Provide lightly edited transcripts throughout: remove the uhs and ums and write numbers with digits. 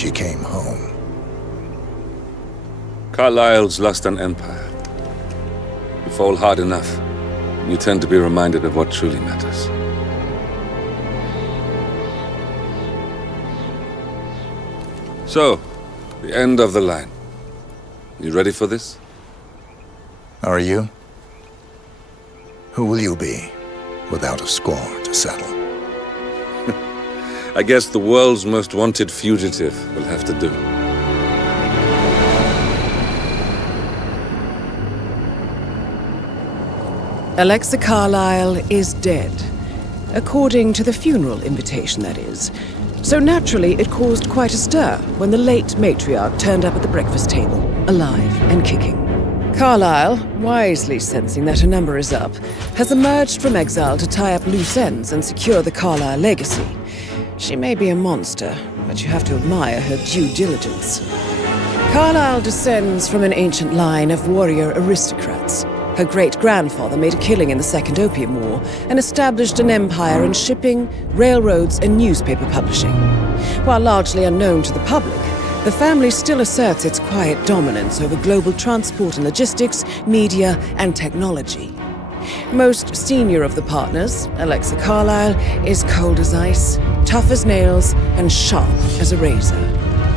she came home. Carlyle's lost an empire. You fall hard enough, you tend to be reminded of what truly matters. So, the end of the line. You ready for this? Are you? Who will you be, without a score to settle? I guess the world's most wanted fugitive will have to do. Alexa Carlyle is dead. According to the funeral invitation, that is. So naturally, it caused quite a stir when the late matriarch turned up at the breakfast table, alive and kicking. Carlyle, wisely sensing that her number is up, has emerged from exile to tie up loose ends and secure the Carlyle legacy. She may be a monster, but you have to admire her due diligence. Carlyle descends from an ancient line of warrior aristocrats. Her great-grandfather made a killing in the Second Opium War and established an empire in shipping, railroads, and newspaper publishing. While largely unknown to the public, the family still asserts its quiet dominance over global transport and logistics, media, and technology. Most senior of the partners, Alexa Carlyle, is cold as ice, tough as nails, and sharp as a razor.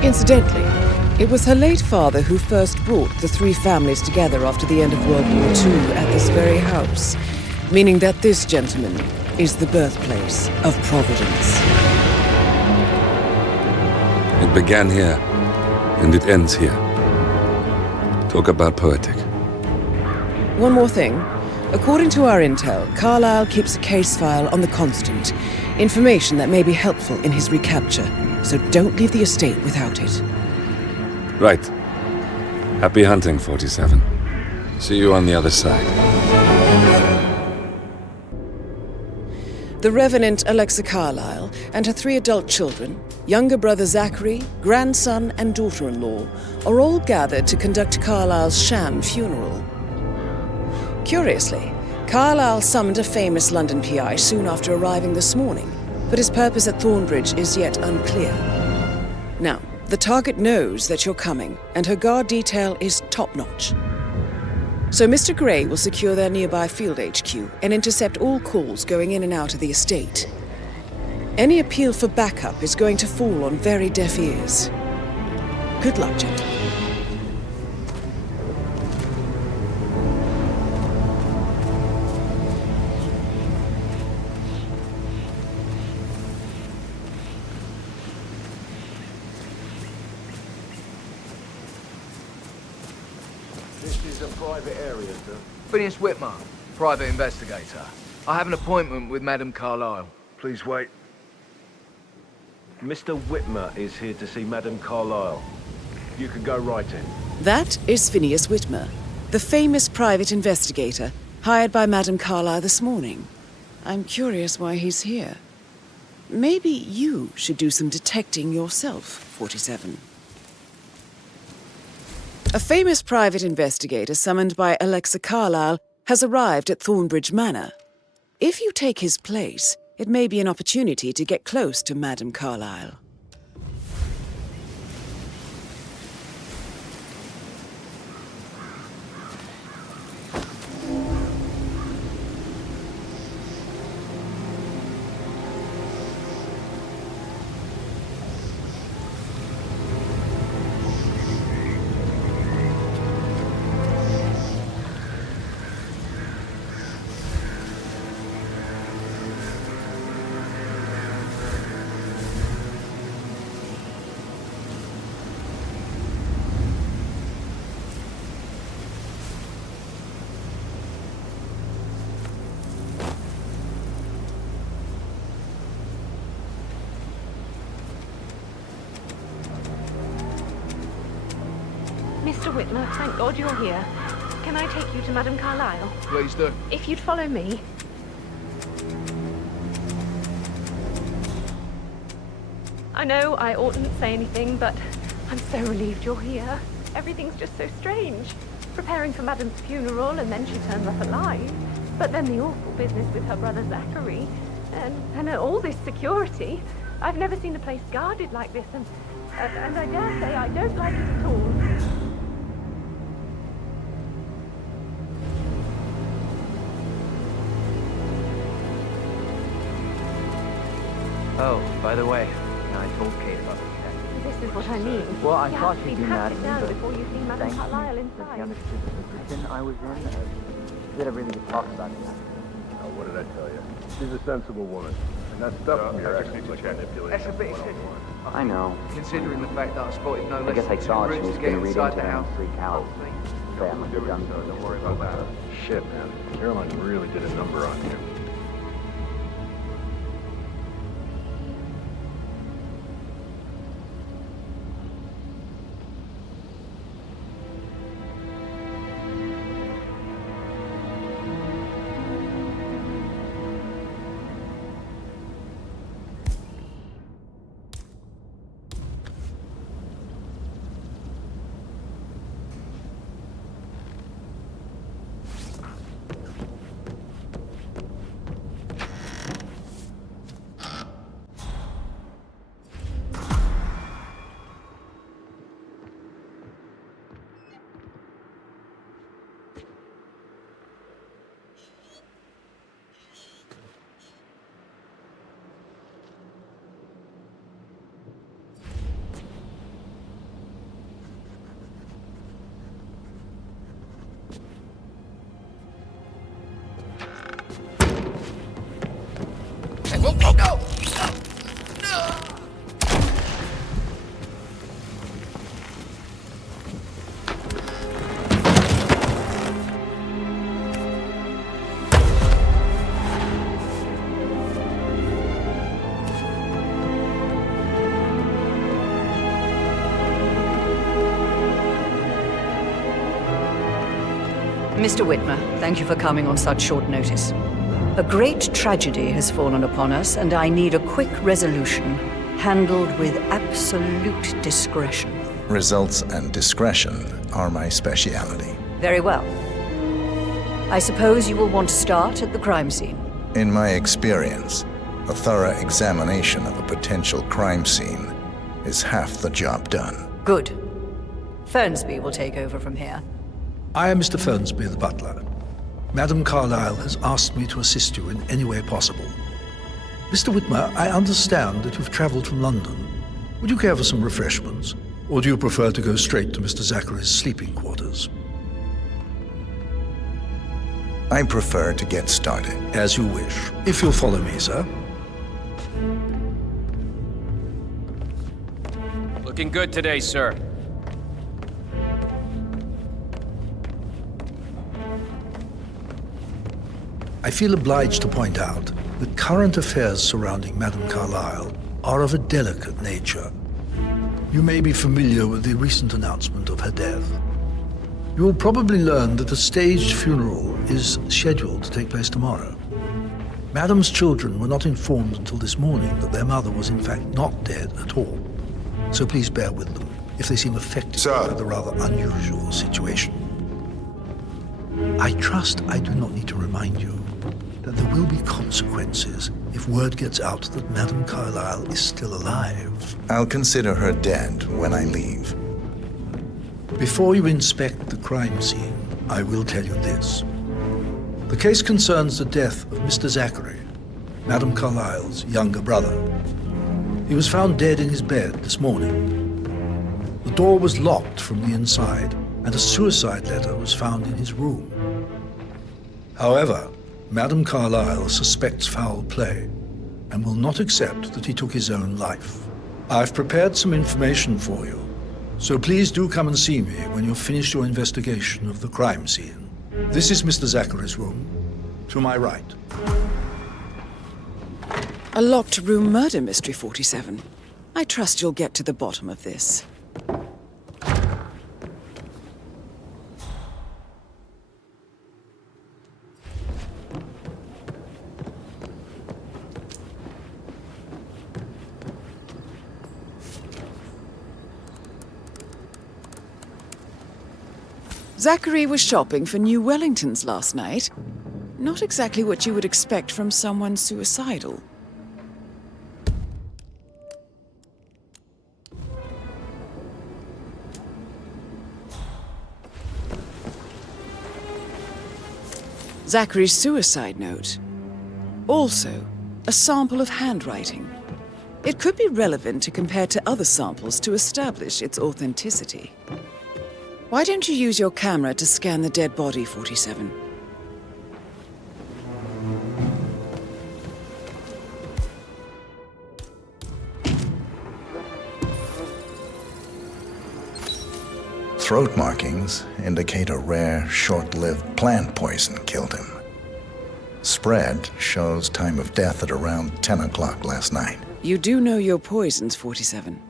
Incidentally, it was her late father who first brought the three families together after the end of World War II at this very house, meaning that this gentleman is the birthplace of Providence. It began here, and it ends here. Talk about poetic. One more thing. According to our intel, Carlyle keeps a case file on the Constant, information that may be helpful in his recapture, so don't leave the estate without it. Right. Happy hunting, 47. See you on the other side. The Revenant Alexa Carlyle and her 3 adult children, younger brother Zachary, grandson, and daughter-in-law, are all gathered to conduct Carlyle's sham funeral. Curiously, Carlyle summoned a famous London PI soon after arriving this morning, but his purpose at Thornbridge is yet unclear. Now, the target knows that you're coming, and her guard detail is top-notch. So Mr. Gray will secure their nearby field HQ and intercept all calls going in and out of the estate. Any appeal for backup is going to fall on very deaf ears. Good luck, gentlemen. This is a private area, sir. Phineas Whitmer, private investigator. I have an appointment with Madame Carlyle. Please wait. Mr. Whitmer is here to see Madame Carlyle. You can go right in. That is Phineas Whitmer, the famous private investigator hired by Madame Carlyle this morning. I'm curious why he's here. Maybe you should do some detecting yourself, 47. A famous private investigator summoned by Alexa Carlyle has arrived at Thornbridge Manor. If you take his place, it may be an opportunity to get close to Madame Carlyle. Mr. Whitmer, thank God you're here. Can I take you to Madame Carlyle? Please do. If you'd follow me. I know I oughtn't say anything, but I'm so relieved you're here. Everything's just so strange. Preparing for Madame's funeral, and then she turns up alive. But then the awful business with her brother Zachary. And all this security. I've never seen the place guarded like this, and And I dare say I don't like it at all. Oh, by the way, I told Kate about the cat. This is what I mean. Well, I you thought have to you'd be do that, patted down but before you see Madame thank Carlyle you for inside. the understood the position I was in. Did I really get talked about that? Oh, what did I tell you? She's a sensible woman. And that stuff from your ex is like manipulation. That's a bit... I know. Considering the fact that I spotted no less guess I than thought two she was roots gonna get read inside into the them house. and freak out. Family done. Don't worry about that. Shit, man. Caroline really did a number on you. Mr. Whitmer, thank you for coming on such short notice. A great tragedy has fallen upon us, and I need a quick resolution, handled with absolute discretion. Results and discretion are my speciality. Very well. I suppose you will want to start at the crime scene. In my experience, a thorough examination of a potential crime scene is half the job done. Good. Fernsby will take over from here. I am Mr. Fernsby, the butler. Madame Carlyle has asked me to assist you in any way possible. Mr. Whitmer, I understand that you've traveled from London. Would you care for some refreshments? Or do you prefer to go straight to Mr. Zachary's sleeping quarters? I prefer to get started. As you wish. If you'll follow me, sir. Looking good today, sir. I feel obliged to point out that current affairs surrounding Madame Carlyle are of a delicate nature. You may be familiar with the recent announcement of her death. You will probably learn that a staged funeral is scheduled to take place tomorrow. Madame's children were not informed until this morning that their mother was in fact not dead at all. So please bear with them if they seem affected by the rather unusual situation. I trust I do not need to remind you that there will be consequences if word gets out that Madame Carlyle is still alive. I'll consider her dead when I leave. Before you inspect the crime scene, I will tell you this. The case concerns the death of Mr. Zachary, Madame Carlyle's younger brother. He was found dead in his bed this morning. The door was locked from the inside, and a suicide letter was found in his room. However, Madame Carlyle suspects foul play and will not accept that he took his own life. I've prepared some information for you, so please do come and see me when you've finished your investigation of the crime scene. This is Mr. Zachary's room, to my right. A locked room murder mystery, 47. I trust you'll get to the bottom of this. Zachary was shopping for new Wellingtons last night. Not exactly what you would expect from someone suicidal. Zachary's suicide note. Also, a sample of handwriting. It could be relevant to compare to other samples to establish its authenticity. Why don't you use your camera to scan the dead body, 47? Throat markings indicate a rare, short-lived plant poison killed him. Spread shows time of death at around 10 o'clock last night. You do know your poisons, 47.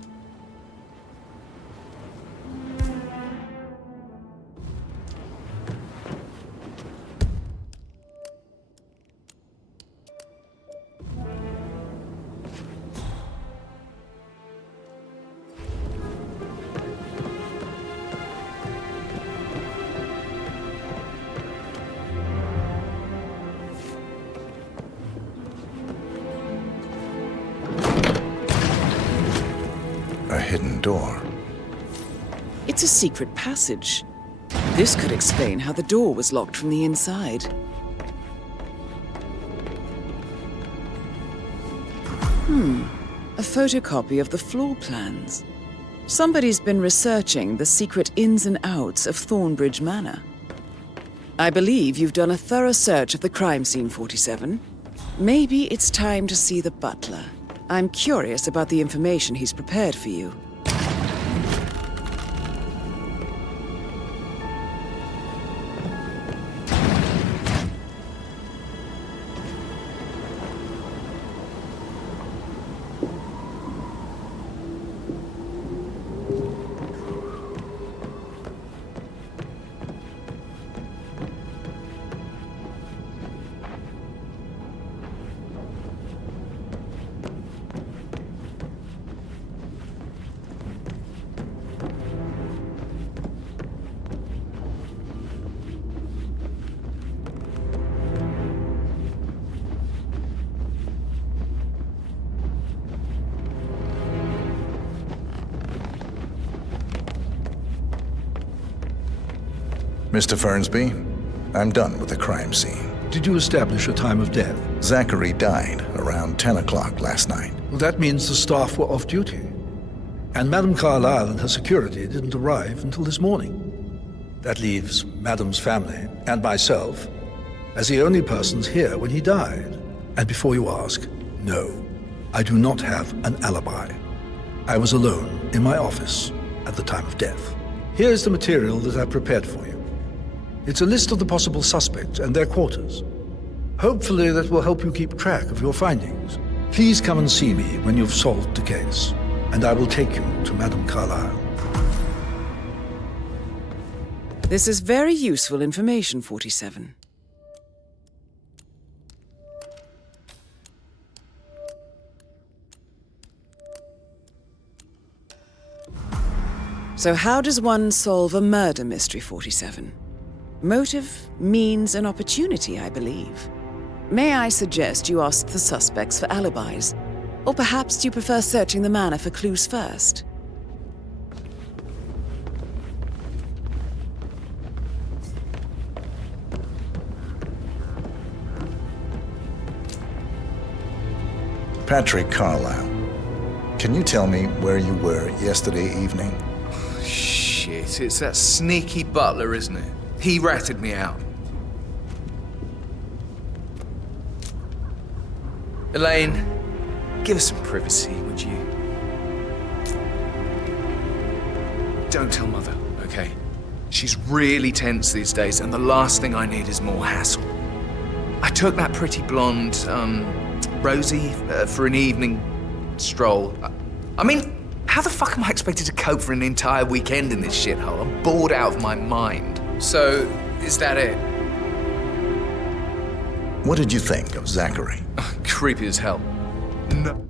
A hidden door. It's a secret passage. This could explain how the door was locked from the inside. A photocopy of the floor plans. Somebody's been researching the secret ins and outs of Thornbridge Manor. I believe you've done a thorough search of the crime scene, 47. Maybe it's time to see the butler. I'm curious about the information he's prepared for you. Mr. Fernsby, I'm done with the crime scene. Did you establish a time of death? Zachary died around 10 o'clock last night. Well, that means the staff were off duty. And Madame Carlyle and her security didn't arrive until this morning. That leaves Madame's family and myself as the only persons here when he died. And before you ask, no, I do not have an alibi. I was alone in my office at the time of death. Here's the material that I prepared for you. It's a list of the possible suspects and their quarters. Hopefully that will help you keep track of your findings. Please come and see me when you've solved the case, and I will take you to Madame Carlyle. This is very useful information, 47. So how does one solve a murder mystery, 47? Motive, means, and opportunity, I believe. May I suggest you ask the suspects for alibis? Or perhaps do you prefer searching the manor for clues first? Patrick Carlyle, can you tell me where you were yesterday evening? Shit, it's that sneaky butler, isn't it? He ratted me out. Elaine, give us some privacy, would you? Don't tell Mother, okay? She's really tense these days, and the last thing I need is more hassle. I took that pretty blonde, Rosie, for an evening stroll. I mean, how the fuck am I expected to cope for an entire weekend in this shithole? I'm bored out of my mind. So, is that it? What did you think of Zachary? Creepy as hell. No.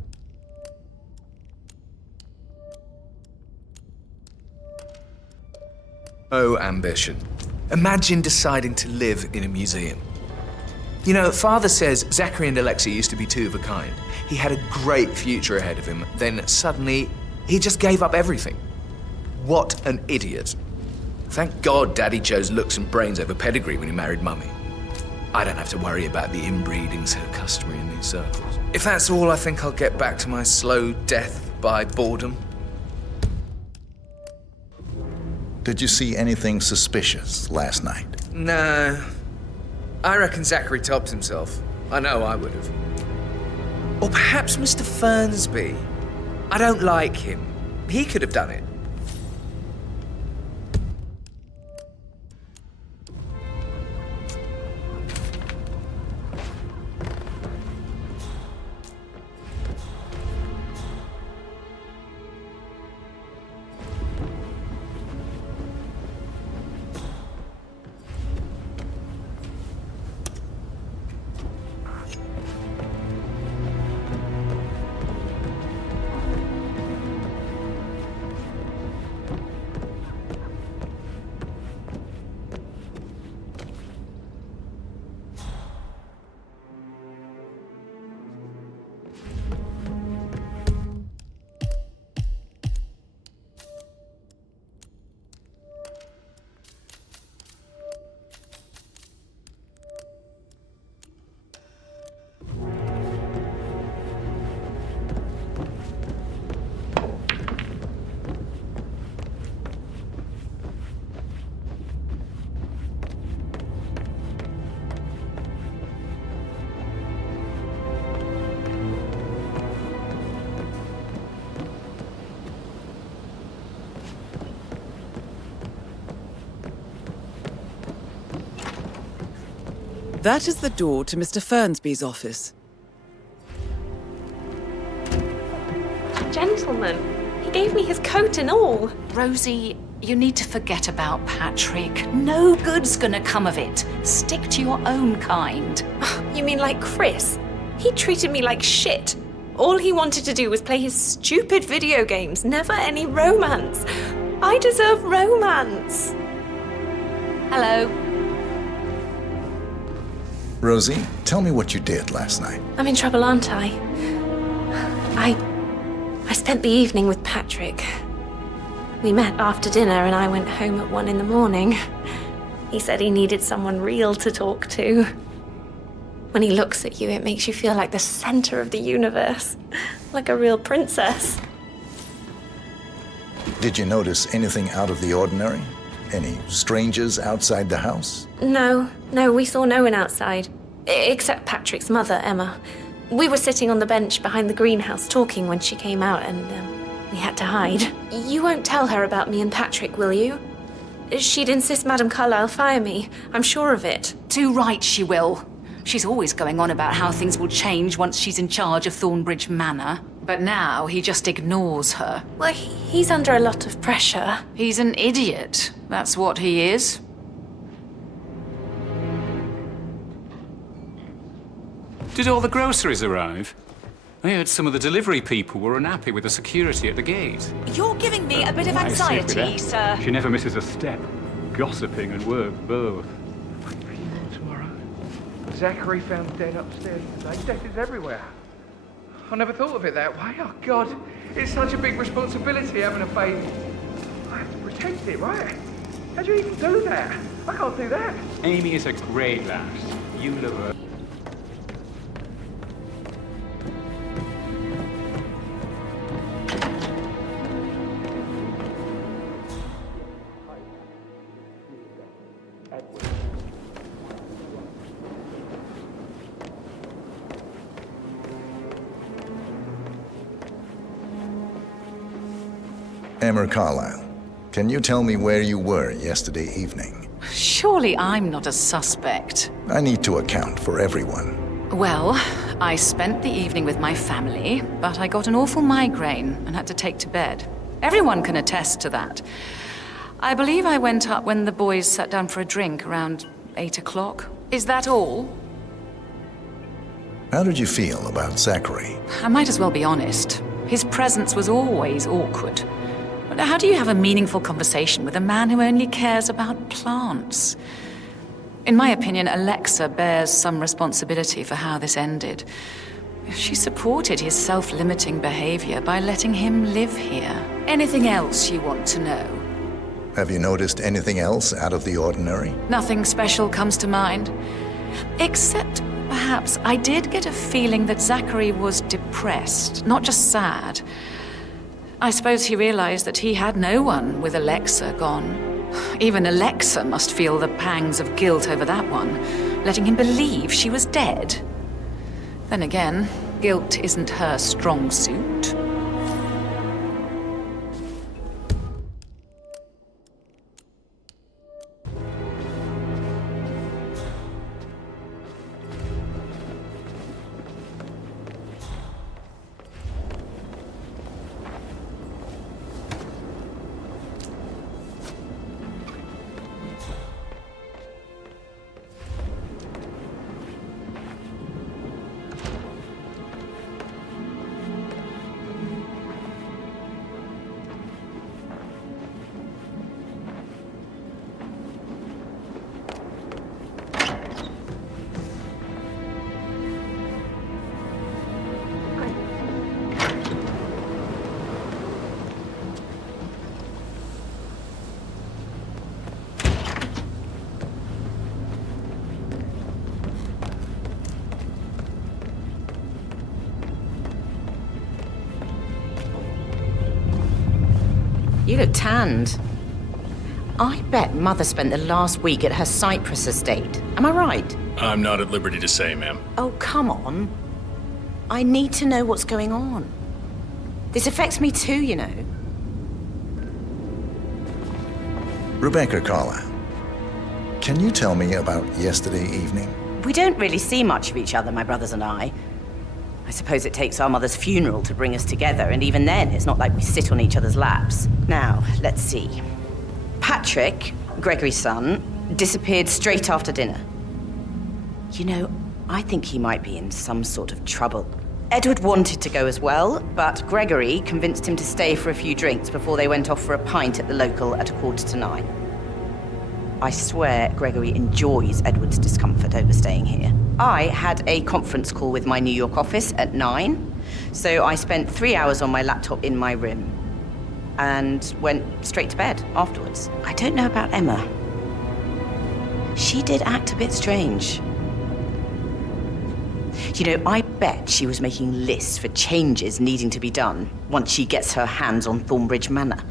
Oh, ambition. Imagine deciding to live in a museum. You know, Father says Zachary and Alexa used to be two of a kind. He had a great future ahead of him, then suddenly he just gave up everything. What an idiot. Thank God Daddy chose looks and brains over pedigree when he married Mummy. I don't have to worry about the inbreeding so customary in these circles. If that's all, I think I'll get back to my slow death by boredom. Did you see anything suspicious last night? No. I reckon Zachary topped himself. I know I would have. Or perhaps Mr. Fernsby. I don't like him. He could have done it. That is the door to Mr. Fernsby's office. Gentleman, he gave me his coat and all. Rosie, you need to forget about Patrick. No good's gonna come of it. Stick to your own kind. You mean like Chris? He treated me like shit. All he wanted to do was play his stupid video games, never any romance. I deserve romance. Hello. Rosie, tell me what you did last night. I'm in trouble, aren't I? I spent the evening with Patrick. We met after dinner and I went home at 1 a.m. He said he needed someone real to talk to. When he looks at you, it makes you feel like the center of the universe, like a real princess. Did you notice anything out of the ordinary? Any strangers outside the house? No, we saw no one outside. Except Patrick's mother, Emma. We were sitting on the bench behind the greenhouse talking when she came out and we had to hide. You won't tell her about me and Patrick, will you? She'd insist Madame Carlyle fire me. I'm sure of it. Too right she will. She's always going on about how things will change once she's in charge of Thornbridge Manor. But now he just ignores her. Well, he's under a lot of pressure. He's an idiot. That's what he is. Did all the groceries arrive? I heard some of the delivery people were unhappy with the security at the gate. You're giving me a bit of anxiety, sir. She never misses a step. Gossiping and work both. Tomorrow. Zachary found dead upstairs today. Death is everywhere. I never thought of it that way. Oh, God. It's such a big responsibility having a baby. I have to protect it, right? How do you even do that? I can't do that. Amy is a great lass. You love her. Emma Carlyle, can you tell me where you were yesterday evening? Surely I'm not a suspect. I need to account for everyone. Well, I spent the evening with my family, but I got an awful migraine and had to take to bed. Everyone can attest to that. I believe I went up when the boys sat down for a drink around 8 o'clock. Is that all? How did you feel about Zachary? I might as well be honest. His presence was always awkward. But how do you have a meaningful conversation with a man who only cares about plants? In my opinion, Alexa bears some responsibility for how this ended. She supported his self-limiting behavior by letting him live here. Anything else you want to know? Have you noticed anything else out of the ordinary? Nothing special comes to mind. Except, perhaps, I did get a feeling that Zachary was depressed, not just sad. I suppose he realized that he had no one with Alexa gone. Even Alexa must feel the pangs of guilt over that one, letting him believe she was dead. Then again, guilt isn't her strong suit. You look tanned. I bet Mother spent the last week at her Cyprus estate. Am I right? I'm not at liberty to say, ma'am. Oh, come on. I need to know what's going on. This affects me too, you know. Rebecca Carla, can you tell me about yesterday evening? We don't really see much of each other, my brothers and I. I suppose it takes our mother's funeral to bring us together, and even then, it's not like we sit on each other's laps. Now, let's see. Patrick, Gregory's son, disappeared straight after dinner. You know, I think he might be in some sort of trouble. Edward wanted to go as well, but Gregory convinced him to stay for a few drinks before they went off for a pint at the local at 9:15. I swear Gregory enjoys Edward's discomfort over staying here. I had a conference call with my New York office at 9, so I spent 3 hours on my laptop in my room and went straight to bed afterwards. I don't know about Emma. She did act a bit strange. You know, I bet she was making lists for changes needing to be done once she gets her hands on Thornbridge Manor.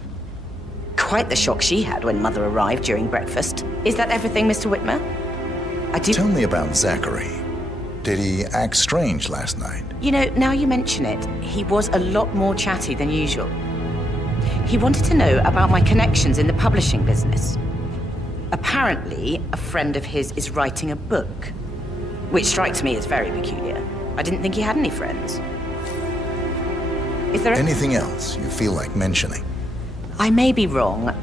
Quite the shock she had when Mother arrived during breakfast. Is that everything, Mr. Whitmer? Tell me about Zachary. Did he act strange last night? You know, now you mention it, he was a lot more chatty than usual. He wanted to know about my connections in the publishing business. Apparently, a friend of his is writing a book, which strikes me as very peculiar. I didn't think he had any friends. Is there anything else you feel like mentioning? I may be wrong,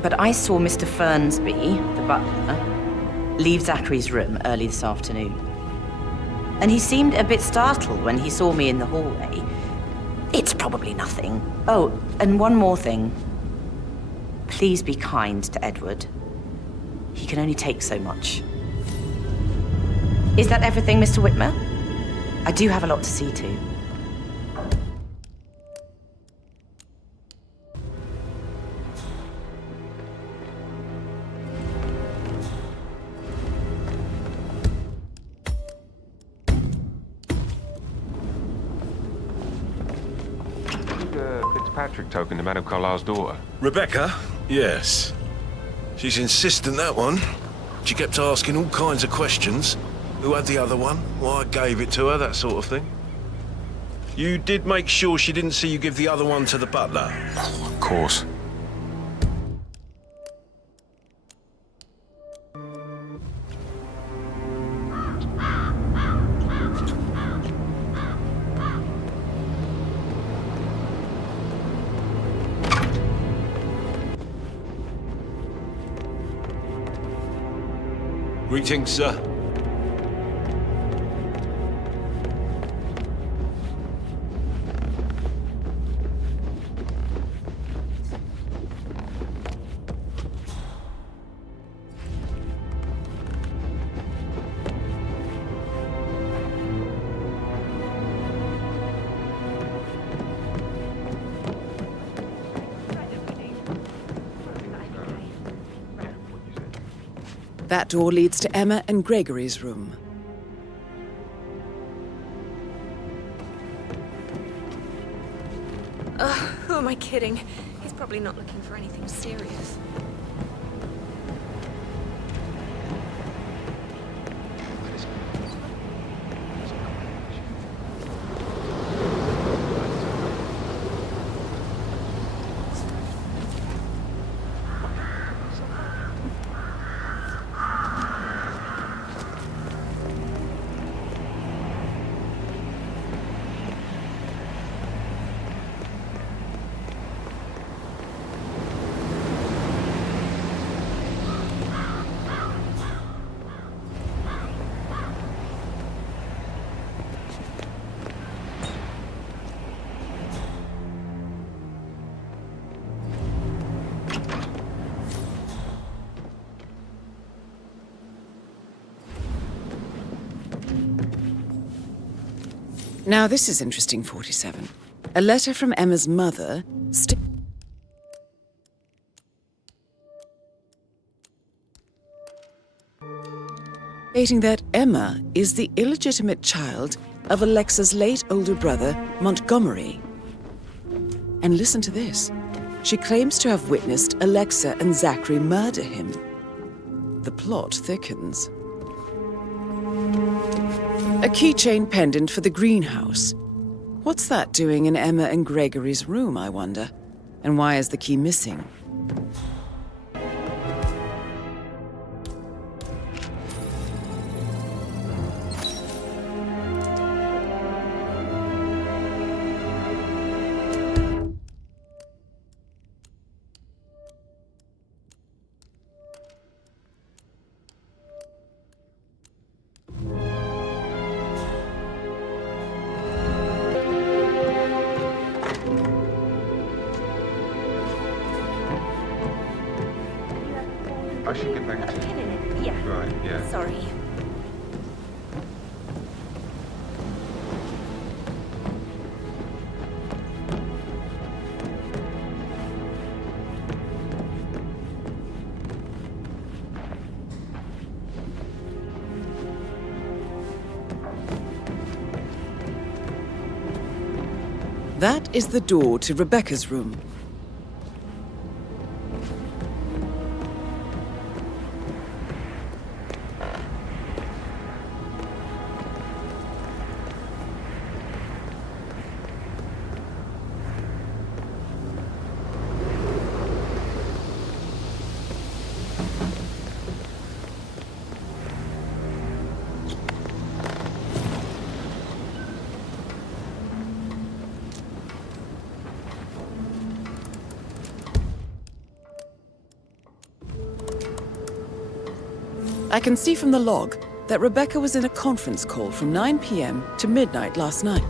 but I saw Mr. Fernsby, the butler, leave Zachary's room early this afternoon. And he seemed a bit startled when he saw me in the hallway. It's probably nothing. Oh, and one more thing. Please be kind to Edward. He can only take so much. Is that everything, Mr. Whitmer? I do have a lot to see to. Patrick token to Madame Carlisle's daughter. Rebecca? Yes. She's insistent, that one. She kept asking all kinds of questions. Who had the other one? Why I gave it to her, that sort of thing. You did make sure she didn't see you give the other one to the butler? Oh, of course. Greetings, sir. That door leads to Emma and Gregory's room. Who am I kidding? He's probably not looking for anything serious. Now this is interesting, 47. A letter from Emma's mother stating that Emma is the illegitimate child of Alexa's late older brother, Montgomery. And listen to this. She claims to have witnessed Alexa and Zachary murder him. The plot thickens. A keychain pendant for the greenhouse. What's that doing in Emma and Gregory's room, I wonder? And why is the key missing? I should get back to you. A pin in it, yeah. Right, yeah. Sorry. That is the door to Rebecca's room. I can see from the log that Rebecca was in a conference call from 9 p.m. to midnight last night.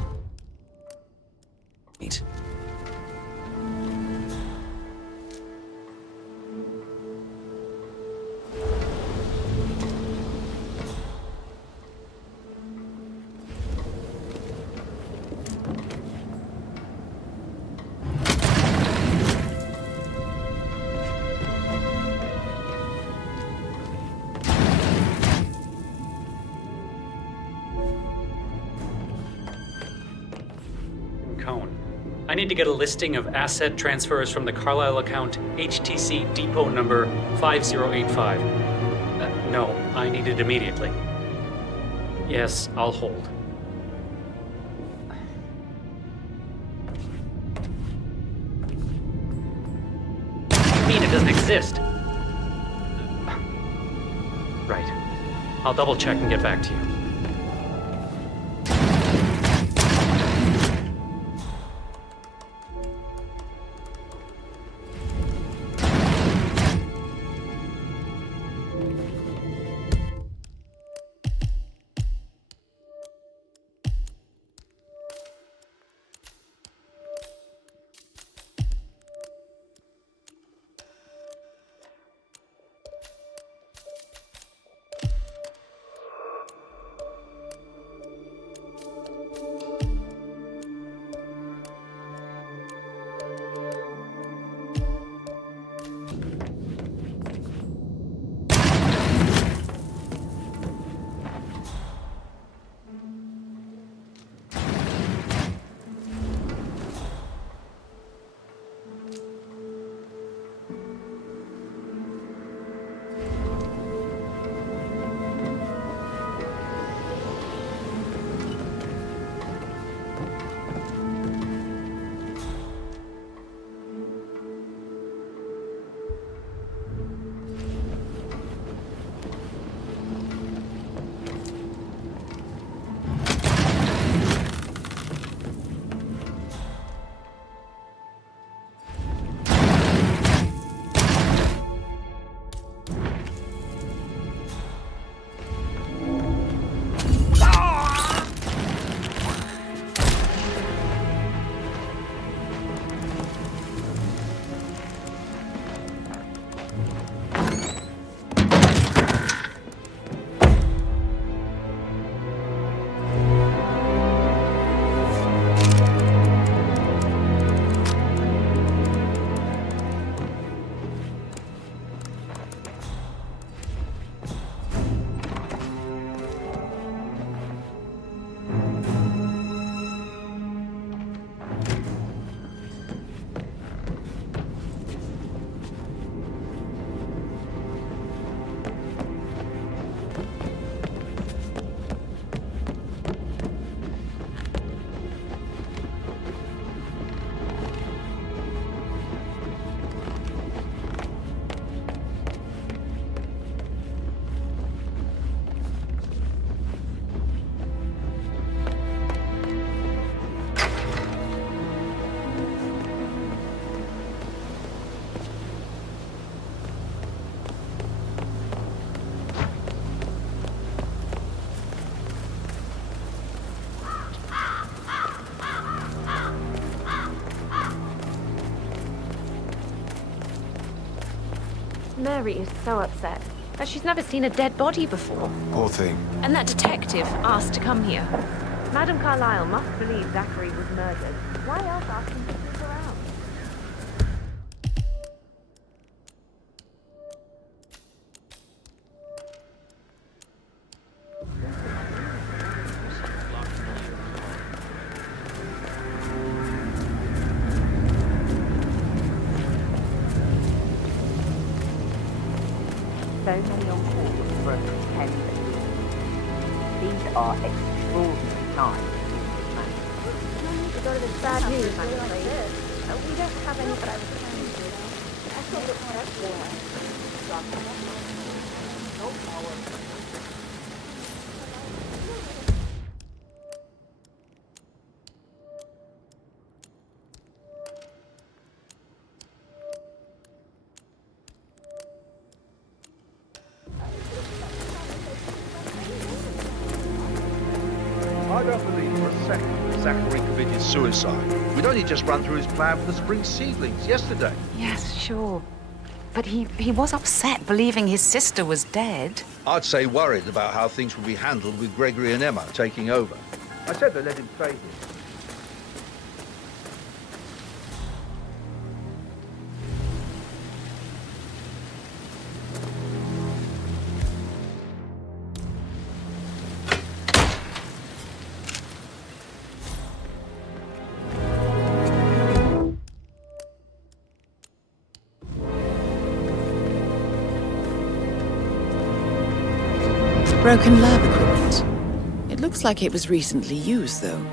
I need to get a listing of asset transfers from the Carlisle account HTC depot number 5085. No, I need it immediately. Yes, I'll hold. You mean it doesn't exist? Right. I'll double check and get back to you. Mary is so upset. As she's never seen a dead body before. Poor thing. And that detective asked to come here. Madame Carlyle must believe Zachary was murdered. Why else ask him to snoop around? So many on board for a 10 days. These are extraordinary times. We go to this bad news, I'm afraid. We don't have any, but I was trying to do that. I thought it I don't believe for a second that Zachary committed suicide. We'd only just run through his plan for the spring seedlings yesterday. Yes, sure. But he was upset believing his sister was dead. I'd say worried about how things would be handled with Gregory and Emma taking over. I said they let him stay here. Broken lab equipment. It looks like it was recently used, though.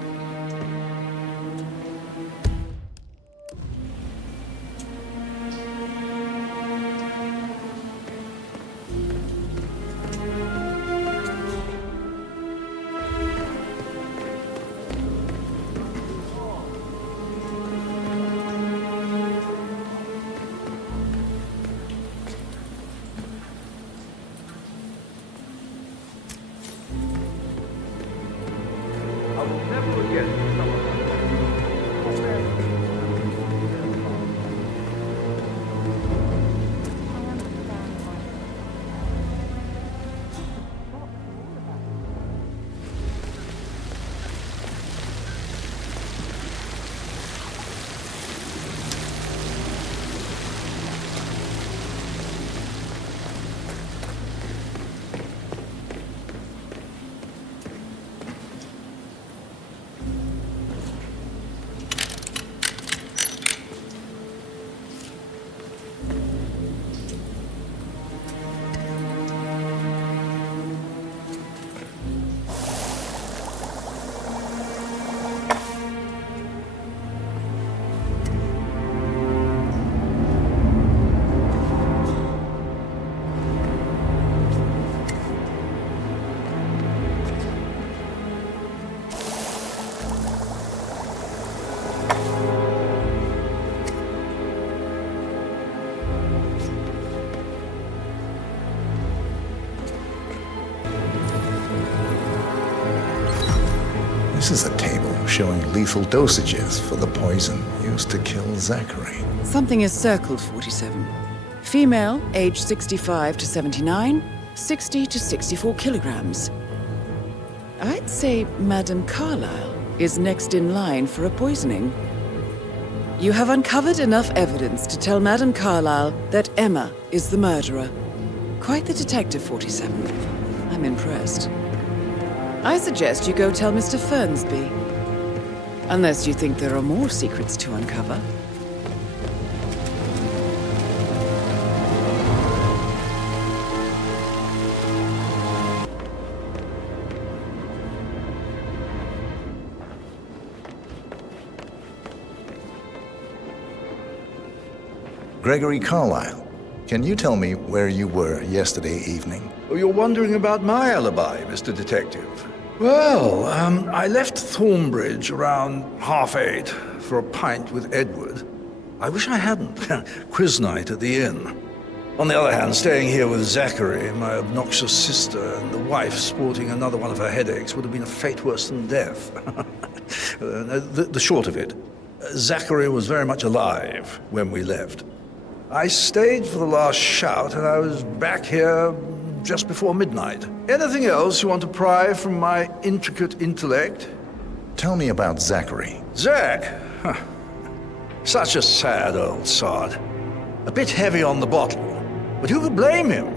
I will never forget This is a table showing lethal dosages for the poison used to kill Zachary. Something is circled 47. Female, age 65 to 79, 60 to 64 kilograms. I'd say Madame Carlyle is next in line for a poisoning. You have uncovered enough evidence to tell Madame Carlyle that Emma is the murderer. Quite the detective, 47. I'm impressed. I suggest you go tell Mr. Fernsby. Unless you think there are more secrets to uncover. Gregory Carlyle, can you tell me where you were yesterday evening? Oh, you're wondering about my alibi, Mr. Detective. Well, I left Thornbridge around 8:30 for a pint with Edward. I wish I hadn't. Quiz night at the inn. On the other hand, staying here with Zachary, my obnoxious sister, and the wife sporting another one of her headaches would have been a fate worse than death. The short of it, Zachary was very much alive when we left. I stayed for the last shout, and I was back here just before midnight. Anything else you want to pry from my intricate intellect? Tell me about Zachary. Zach? Huh. Such a sad old sod. A bit heavy on the bottle, but who could blame him?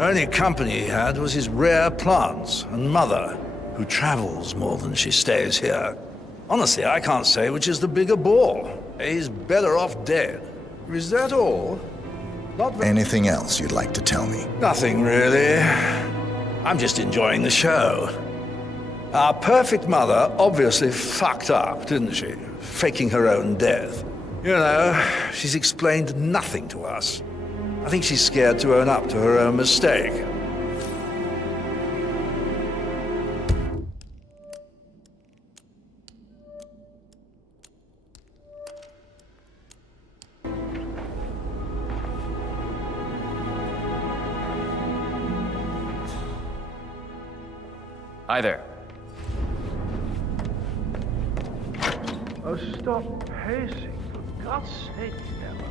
Only company he had was his rare plants and mother, who travels more than she stays here. Honestly, I can't say which is the bigger bore. He's better off dead. Is that all? Anything else you'd like to tell me? Nothing, really. I'm just enjoying the show. Our perfect mother obviously fucked up, didn't she? Faking her own death. You know, she's explained nothing to us. I think she's scared to own up to her own mistake. Hi there. Oh, stop pacing, for God's sake, Stella.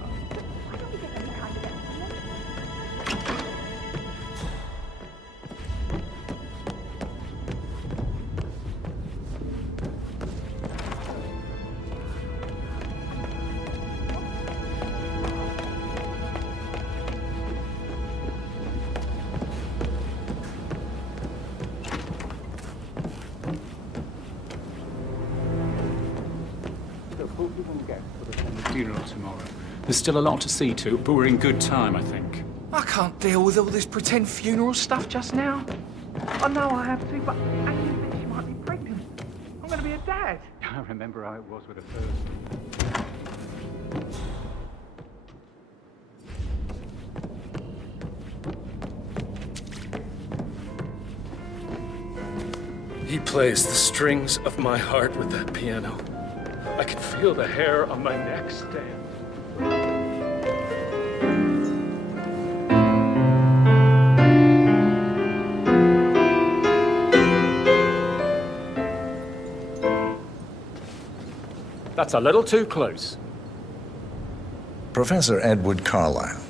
Funeral tomorrow. There's still a lot to see to, but we're in good time, I think. I can't deal with all this pretend funeral stuff just now. I know I have to, but Annie thinks she might be pregnant. I'm going to be a dad. I remember how it was with the first. He plays the strings of my heart with that piano. I can feel the hair on my neck stand. That's a little too close. Professor Edward Carlyle,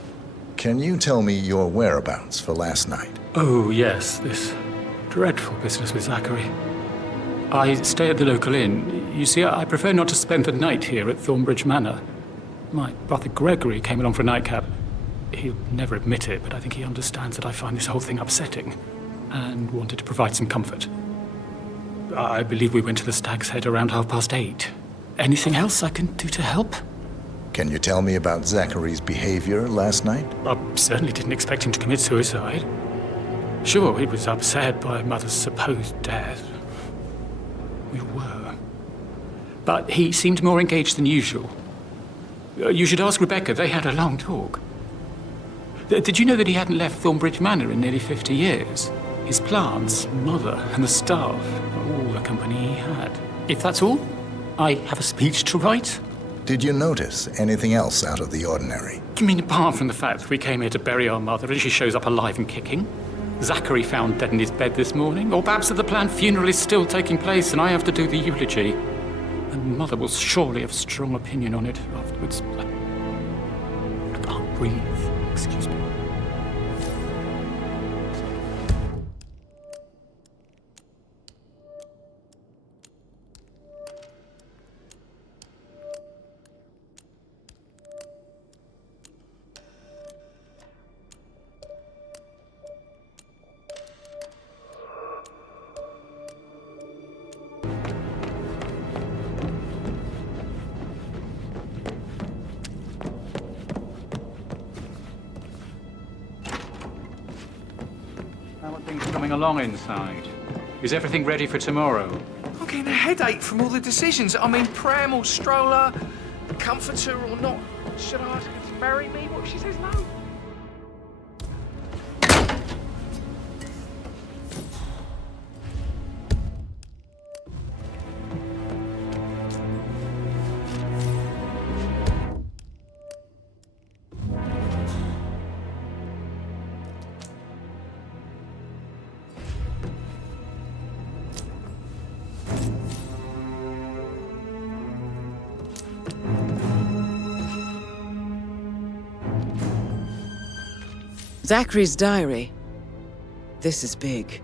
can you tell me your whereabouts for last night? Oh, yes, this dreadful business with Zachary. I stay at the local inn. You see, I prefer not to spend the night here at Thornbridge Manor. My brother Gregory came along for a nightcap. He'll never admit it, but I think he understands that I find this whole thing upsetting and wanted to provide some comfort. I believe we went to the Stag's Head around 8:30. Anything else I can do to help? Can you tell me about Zachary's behavior last night? I certainly didn't expect him to commit suicide. Sure, he was upset by Mother's supposed death. We were. But he seemed more engaged than usual. You should ask Rebecca. They had a long talk. Did you know that he hadn't left Thornbridge Manor in nearly 50 years? His plants, Mother, and the staff, all the company he had. If that's all, I have a speech to write. Did you notice anything else out of the ordinary? You mean apart from the fact that we came here to bury our mother and she shows up alive and kicking? Zachary found dead in his bed this morning? Or perhaps that the planned funeral is still taking place and I have to do the eulogy? And Mother will surely have a strong opinion on it afterwards. I can't breathe. Excuse me. Coming along inside. Is everything ready for tomorrow? I'm getting a headache from all the decisions. I mean, pram or stroller, comforter or not. Should I ask her to marry me? What if she says no? Zachary's diary. This is big.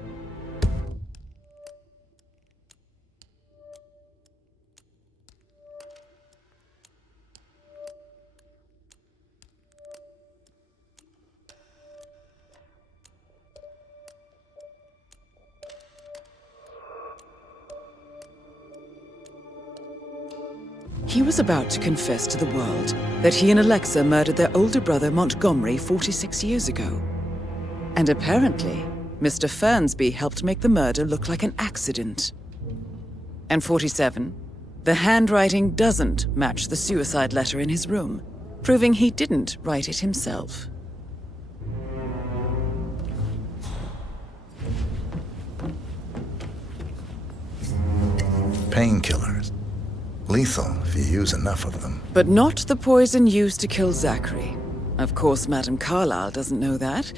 He was about to confess to the world that he and Alexa murdered their older brother Montgomery 46 years ago. And apparently, Mr. Fernsby helped make the murder look like an accident. And 47, the handwriting doesn't match the suicide letter in his room, proving he didn't write it himself. Painkillers. Lethal if you use enough of them. But not the poison used to kill Zachary. Of course, Madame Carlyle doesn't know that.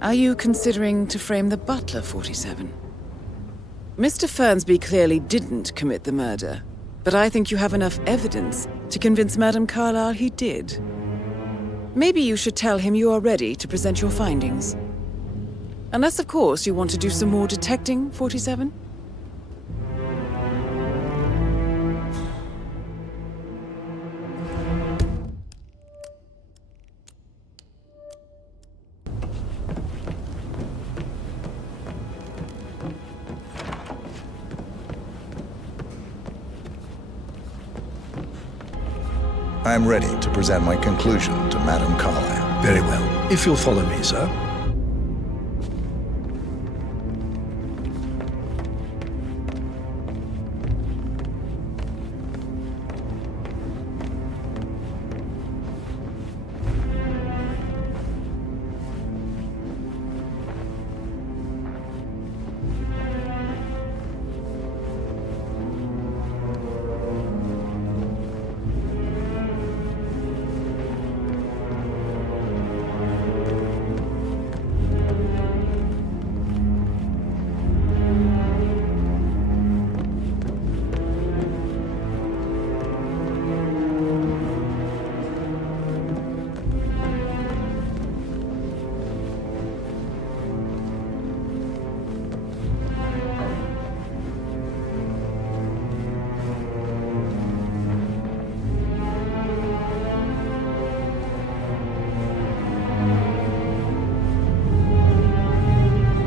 Are you considering to frame the butler, 47? Mr. Fernsby clearly didn't commit the murder, but I think you have enough evidence to convince Madame Carlyle he did. Maybe you should tell him you are ready to present your findings. Unless, of course, you want to do some more detecting, 47? I'm ready to present my conclusion to Madame Carlyle. Very well. If you'll follow me, sir.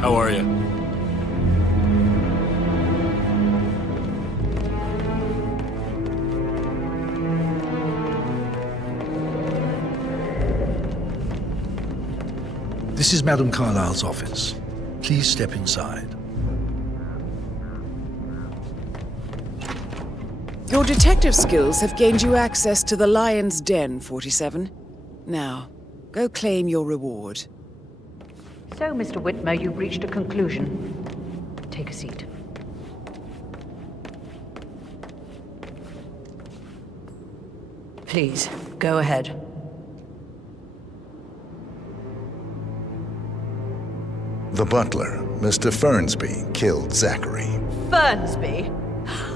How are you? This is Madame Carlyle's office. Please step inside. Your detective skills have gained you access to the Lion's Den, 47. Now, go claim your reward. So, Mr. Whitmer, you've reached a conclusion. Take a seat. Please, go ahead. The butler, Mr. Fernsby, killed Zachary. Fernsby?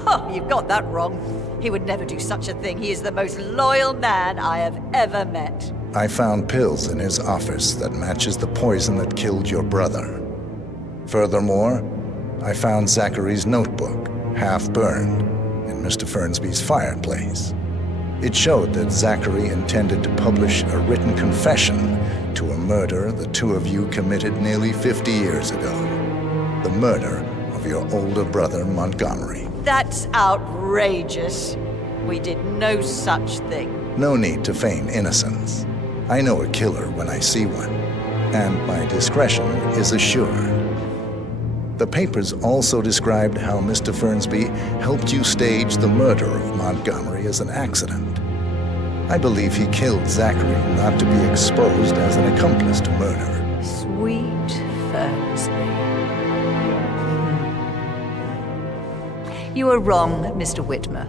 Oh, you've got that wrong. He would never do such a thing. He is the most loyal man I have ever met. I found pills in his office that matches the poison that killed your brother. Furthermore, I found Zachary's notebook, half burned, in Mr. Fernsby's fireplace. It showed that Zachary intended to publish a written confession to a murder the two of you committed nearly 50 years ago. The murder of your older brother, Montgomery. That's outrageous. We did no such thing. No need to feign innocence. I know a killer when I see one, and my discretion is assured. The papers also described how Mr. Fernsby helped you stage the murder of Montgomery as an accident. I believe he killed Zachary not to be exposed as an accomplice to murder. Sweet Fernsby. You are wrong, Mr. Whitmer.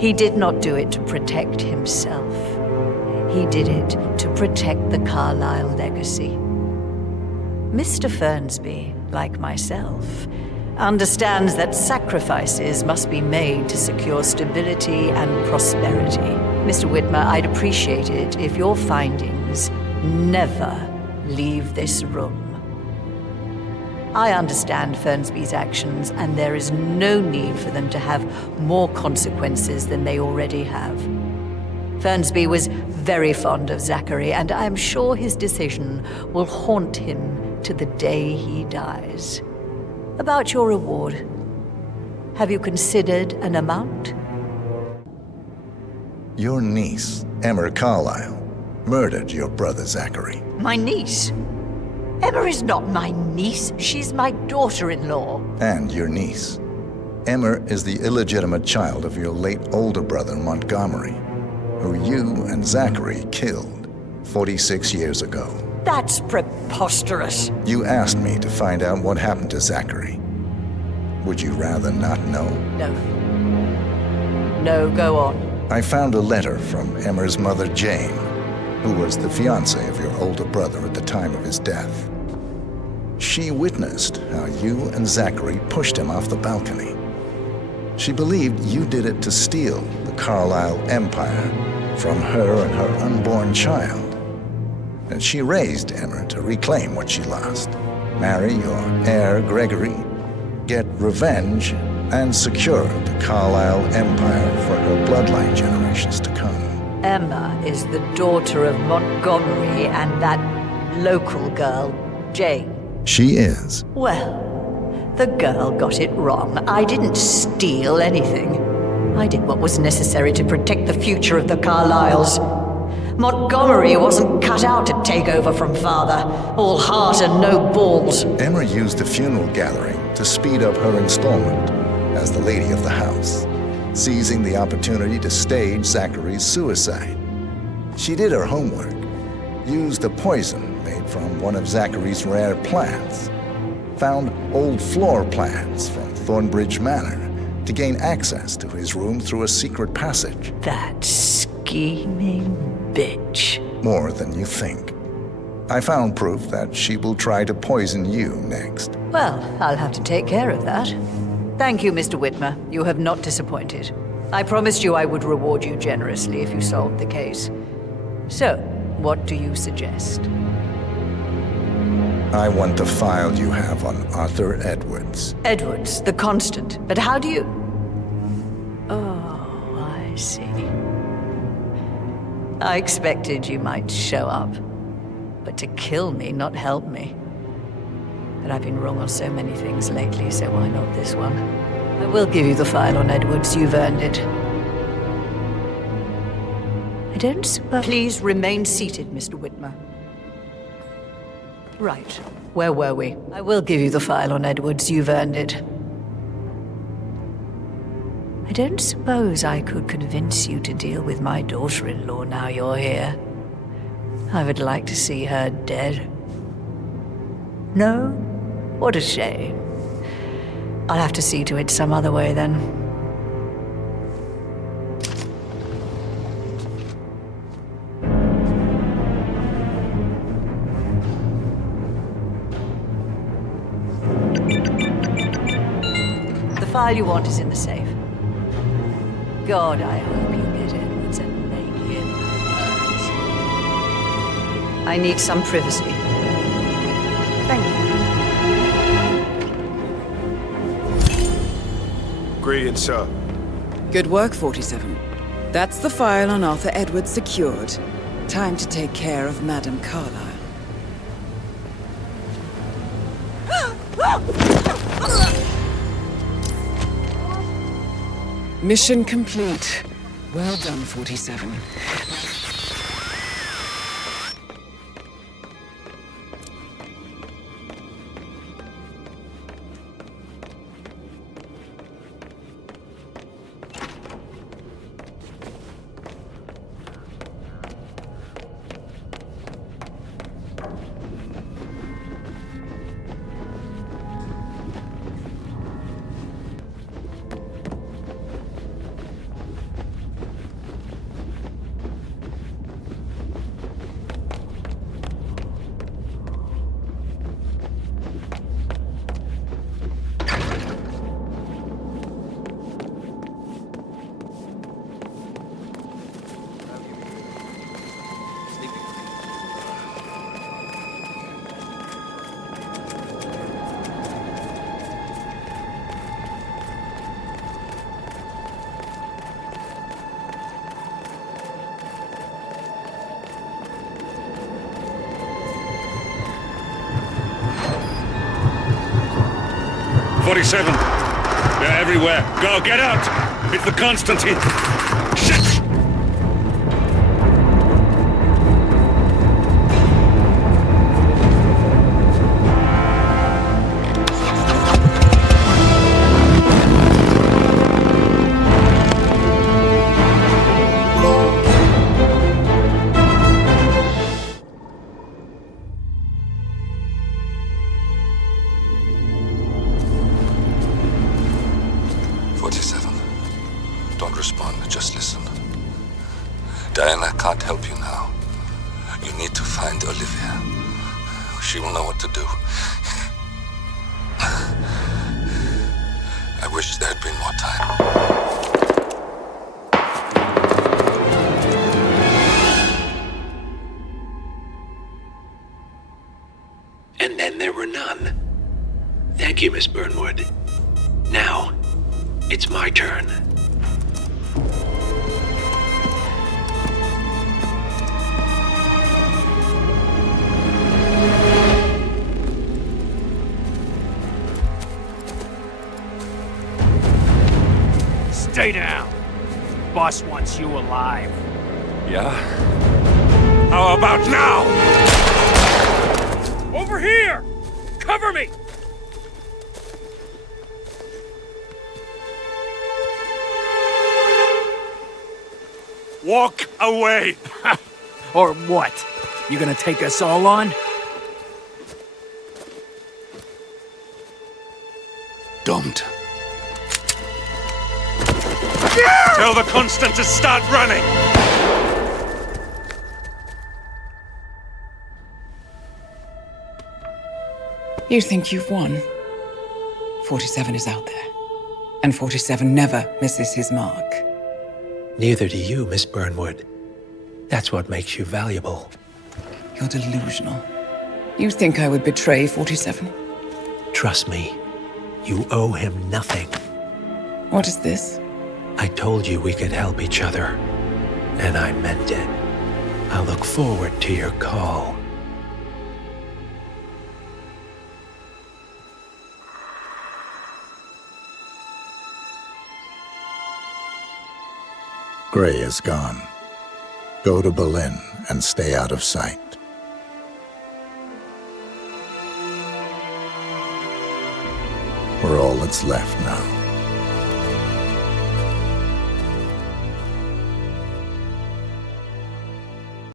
He did not do it to protect himself. He did it to protect the Carlyle legacy. Mr. Fernsby, like myself, understands that sacrifices must be made to secure stability and prosperity. Mr. Whitmer, I'd appreciate it if your findings never leave this room. I understand Fernsby's actions, and there is no need for them to have more consequences than they already have. Fernsby was very fond of Zachary, and I am sure his decision will haunt him to the day he dies. About your reward, have you considered an amount? Your niece, Emma Carlyle, murdered your brother Zachary. My niece? Emma is not my niece. She's my daughter-in-law. And your niece. Emma is the illegitimate child of your late older brother Montgomery, who you and Zachary killed 46 years ago. That's preposterous. You asked me to find out what happened to Zachary. Would you rather not know? No. No, go on. I found a letter from Emma's mother, Jane, who was the fiancée of your older brother at the time of his death. She witnessed how you and Zachary pushed him off the balcony. She believed you did it to steal the Carlyle empire from her and her unborn child. And she raised Emma to reclaim what she lost, marry your heir Gregory, get revenge, and secure the Carlyle empire for her bloodline generations to come. Emma is the daughter of Montgomery and that local girl, Jane. She is. Well, the girl got it wrong. I didn't steal anything. I did what was necessary to protect the future of the Carlyles. Montgomery wasn't cut out to take over from father, all heart and no balls. Emma used the funeral gathering to speed up her installment as the lady of the house, seizing the opportunity to stage Zachary's suicide. She did her homework, used a poison made from one of Zachary's rare plants, found old floor plans from Thornbridge Manor to gain access to his room through a secret passage. That scheming bitch. More than you think. I found proof that she will try to poison you next. Well, I'll have to take care of that. Thank you, Mr. Whitmer. You have not disappointed. I promised you I would reward you generously if you solved the case. So, what do you suggest? I want the file you have on Arthur Edwards. Edwards, the Constant. But how do you... Oh, I see. I expected you might show up. But to kill me, not help me. But I've been wrong on so many things lately, so why not this one? I will give you the file on Edwards. You've earned it. I don't suppose... Please remain seated, Mr. Whitmer. Right. Where were we? I will give you the file on Edwards. You've earned it. I don't suppose I could convince you to deal with my daughter-in-law now you're here. I would like to see her dead. No? What a shame. I'll have to see to it some other way then. The file you want is in the safe. God, I hope you get Edwards and make him hurt. I need some privacy. Thank you. Greetings, sir. Good work, 47. That's the file on Arthur Edwards secured. Time to take care of Madame Carlyle. Mission complete. Well done, 47. 47. They're everywhere. Go, get out! It's the Constantine. Shit! Don't respond, just listen. Diana can't help you now. You need to find Olivia. She will know what to do. I wish there had been more time. And then there were none. Thank you, Miss Burnwood. Now, it's my turn. Stay down. Boss wants you alive. Yeah? How about now? Over here! Cover me! Walk away! Or what? You gonna take us all on? Don't. Tell the Constant to start running! You think you've won? 47 is out there. And 47 never misses his mark. Neither do you, Miss Burnwood. That's what makes you valuable. You're delusional. You think I would betray 47? Trust me, you owe him nothing. What is this? I told you we could help each other, and I meant it. I look forward to your call. Gray is gone. Go to Berlin and stay out of sight. We're all that's left now.